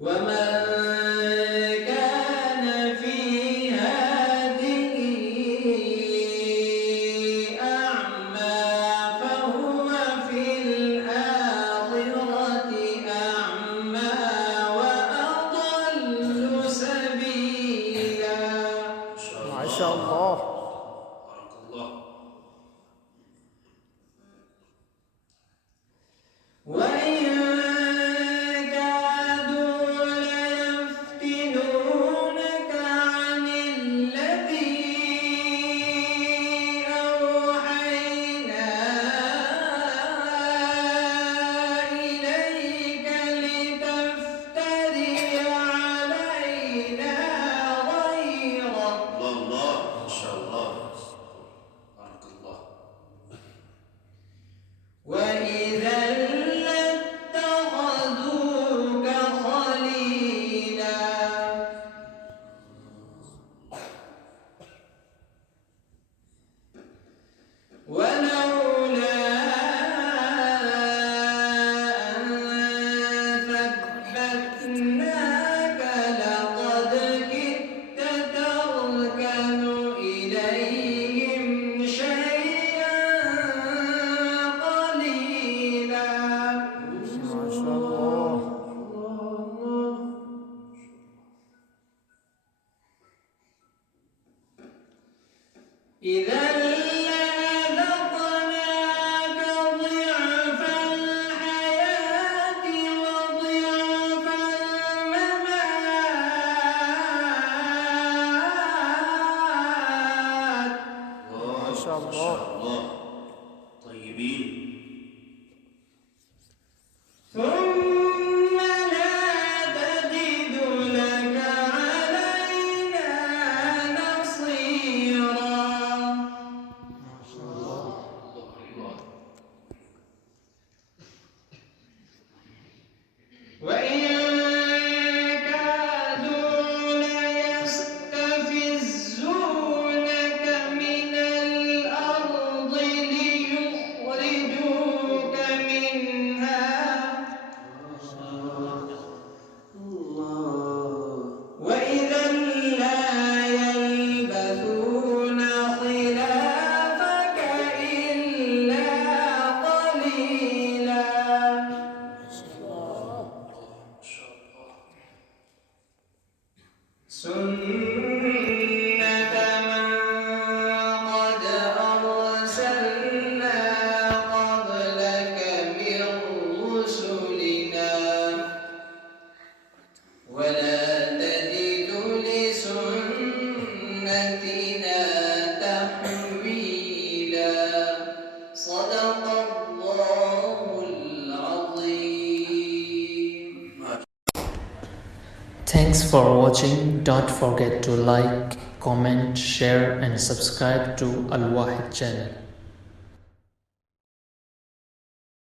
ومن كان في هذه أعمى فهو في الآخرة أعمى وأضل سبيلا. ما شاء الله. بارك الله. وإن كادوا ليفتنونك عن الذي أوحينا إليك لتفتري علينا غيره. الله الله ما شاء الله. بارك الله. وإذا لاتخذوك خليلا. ولولا أن ثبتناك لقد كدت تركن إليهم شيئا قليلا. ما شاء الله. إذا لأذقناك ضعف الحياة وضعف الممات. ما شاء ما الله. شاء الله. طيبين. ثم لا تجد لك علينا نصيرا. الله الله. وإن كادوا ليستفزونك من الأرض ليخرجوك منها. وإذا لا يلبثون خلافك إلا قليلا. ما شاء الله. سنة من قد أرسلنا قبلك من رسلنا ولا تجد لسنتنا تحويلا. صدق الله العظيم. Thanks for watching. Don't forget to like, comment, share and subscribe to Al Wahid channel.